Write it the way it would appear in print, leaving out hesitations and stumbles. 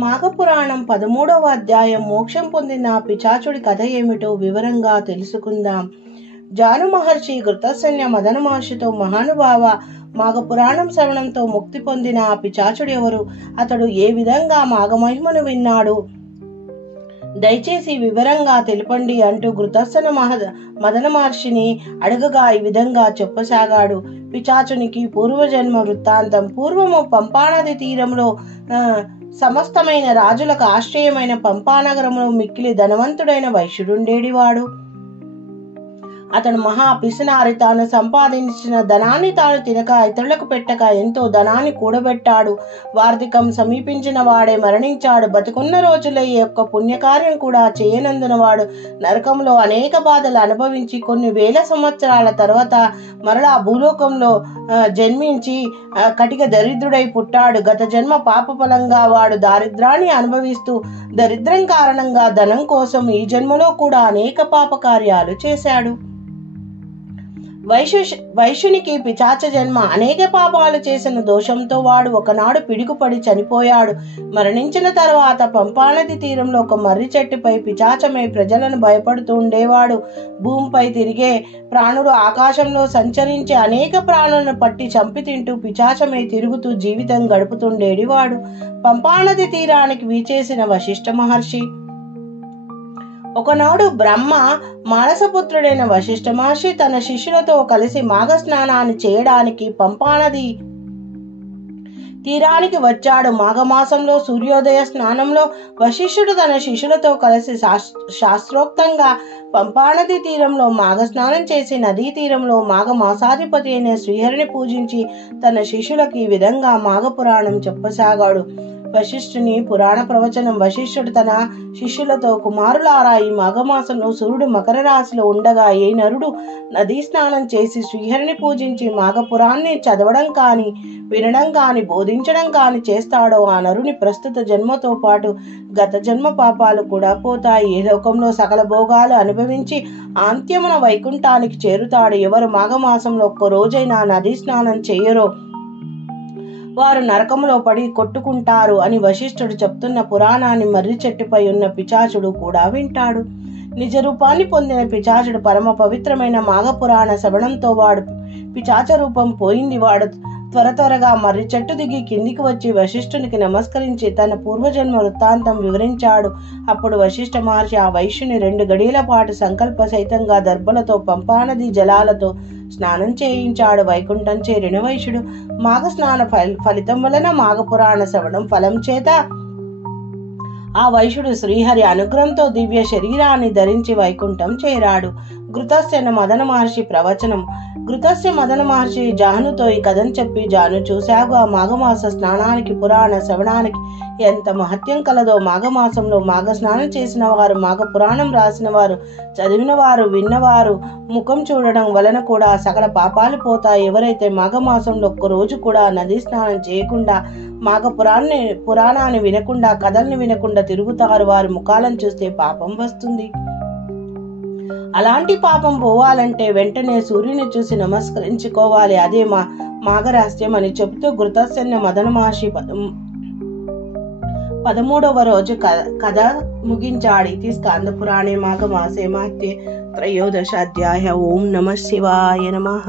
మాఘపురాణం 13వ అధ్యాయం మోక్షం పొందిన పిశాచుడి కథ ఏమిటో వివరంగా తెలుసుకుందాం. జాను మహర్షి ఘృతసన్య మదన మహర్షితో, మహానుభావ, మాఘపురాణం శ్రవణంతో ముక్తి పొందిన ఆ పిశాచుడు ఎవరు? అతడు ఏ విధంగా మాఘమహిమను విన్నాడు? దయచేసి వివరంగా తెలుపండి అంటూ ఘృతసన మదన మహర్షిని అడగగా ఈ విధంగా చెప్పసాగాడు. పిశాచునికి పూర్వజన్మ వృత్తాంతం. పూర్వము పంపానది తీరంలో సమస్తమైన రాజులకు ఆశ్రయమైన పంపానగరంలో మిక్కిలి ధనవంతుడైన వైశ్యుడుండేడివాడు. అతను మహా పిసినారి. తాను సంపాదించిన ధనాన్ని తాను తినక ఇతరులకు పెట్టక ఎంతో ధనాన్ని కూడబెట్టాడు. వార్ధికం సమీపించిన వాడే మరణించాడు. బతికున్న రోజుల్లో ఈ యొక్క పుణ్యకార్యం కూడా చేయనందున వాడు నరకంలో అనేక బాధలు అనుభవించి కొన్ని వేల సంవత్సరాల తర్వాత మరలా భూలోకంలో జన్మించి కటిక దరిద్రుడై పుట్టాడు. గత జన్మ పాప ఫలంగా వాడు దారిద్రాన్ని అనుభవిస్తూ దరిద్రం కారణంగా ధనం కోసం ఈ జన్మలో కూడా అనేక పాప కార్యాలు చేశాడు. వైశ్యునికి పిశాచ జన్మ. అనేక పాపాలు చేసిన దోషంతో వాడు ఒకనాడు పిడుగుపడి చనిపోయాడు. మరణించిన తర్వాత పంపానది తీరంలో ఒక మర్రి చెట్టుపై పిశాచమై ప్రజలను భయపడుతూ ఉండేవాడు. భూమిపై తిరిగే ప్రాణులు ఆకాశంలో సంచరించి అనేక ప్రాణులను పట్టి చంపి తింటూ పిశాచమై తిరుగుతూ జీవితం గడుపుతుండేడివాడు. పంపానది తీరానికి వీచేసిన వశిష్ఠ మహర్షి. ఒకనాడు బ్రహ్మ మానసపుత్రుడైన వశిష్ఠ మహర్షి తన శిష్యులతో కలిసి మాఘ స్నానాన్ని చేయడానికి పంపానది తీరానికి వచ్చాడు. మాఘమాసంలో సూర్యోదయ స్నానంలో వశిష్ఠుడు తన శిష్యులతో కలిసి శాస్త్రోక్తంగా పంపానది తీరంలో మాఘ స్నానం చేసి నదీ తీరంలో మాఘ మాసాధిపతి అయిన శ్రీహరిని పూజించి తన శిష్యులకు ఈ విధంగా మాఘపురాణం చెప్పసాగాడు. వశిష్ఠుని పురాణ ప్రవచనం. వశిష్ఠుడు తన శిష్యులతో, కుమారులారా, ఈ మాఘమాసంలో సూర్యుడు మకర రాశిలో ఉండగా ఏ నరుడు నదీ స్నానం చేసి శ్రీహరిని పూజించి మాఘపురాన్ని చదవడం కాని, వినడం కాని, బోధించడం కాని చేస్తాడో ఆ నరుని ప్రస్తుత జన్మతో పాటు గత జన్మ పాపాలు కూడా పోతాయి. ఏ లోకంలో సకల భోగాలు అనుభవించి అంత్యమున వైకుంఠానికి చేరుతాడు. ఎవరు మాఘమాసంలో ఒక్క రోజైనా నదీ స్నానం చేయరో వారు నరకంలో పడి కొట్టుకుంటారు అని వశిష్ఠుడు చెప్తున్న పురాణాన్ని మర్రి చెట్టుపై ఉన్న పిశాచుడు కూడా వింటాడు. నిజ రూపాన్ని పొందిన పిశాచుడు పరమ పవిత్రమైన మాఘపురాణ శ్రవణంతో వాడు పిశాచ రూపం పోయింది. వాడు త్వరగా మర్రి చెట్టు దిగి కిందికి వచ్చి వశిష్ఠునికి నమస్కరించి తన పూర్వజన్మ వృత్తాంతం వివరించాడు. అప్పుడు వశిష్ఠ మహర్షి ఆ వైశ్యుని 2 గడియల పాటు సంకల్ప సహితంగా దర్భలతో పంపానది జలాలతో స్నానం చేయించాడు. వైకుంఠం చేరిన వైశ్యుడు మాఘ స్నాన ఫలితం వలన మాఘపురాణ శ్రవణం ఫలం చేత ఆ వైశ్యుడు శ్రీహరి అనుగ్రహంతో దివ్య శరీరాన్ని ధరించి వైకుంఠం చేరాడు. ఘృతస్య మదన మహర్షి ప్రవచనం. ఘృతస్య మదన మహర్షి జానుతో ఈ కథను చెప్పి, జాను చూశాగు, ఆ మాఘమాస స్నానానికి పురాణ శ్రవణానికి ఎంత మహత్యం కలదో. మాఘమాసంలో మాఘ స్నానం చేసిన వారు, మాఘ పురాణం రాసిన వారు, చదివిన వారు, విన్నవారు ముఖం చూడడం వలన కూడా సకల పాపాలు పోతాయి. ఎవరైతే మాఘమాసంలో ఒక్కరోజు కూడా నదీ స్నానం చేయకుండా మాఘ పురాణాన్ని వినకుండా, కథల్ని వినకుండా తిరుగుతారు, వారి ముఖాలను చూస్తే పాపం వస్తుంది. అలాంటి పాపం పోవాలంటే వెంటనే సూర్యుని చూసి నమస్కరించుకోవాలి. అదే మాఘరహస్యం అని చెబుతూ ఘృతసన్య మదన మహర్షి 13వ రోజు కథ ముగించాడు. ఇది స్కాంద పురాణే మాఘమాసే మహత్యే 13వ అధ్యాయ. ఓం నమః శివాయ నమః.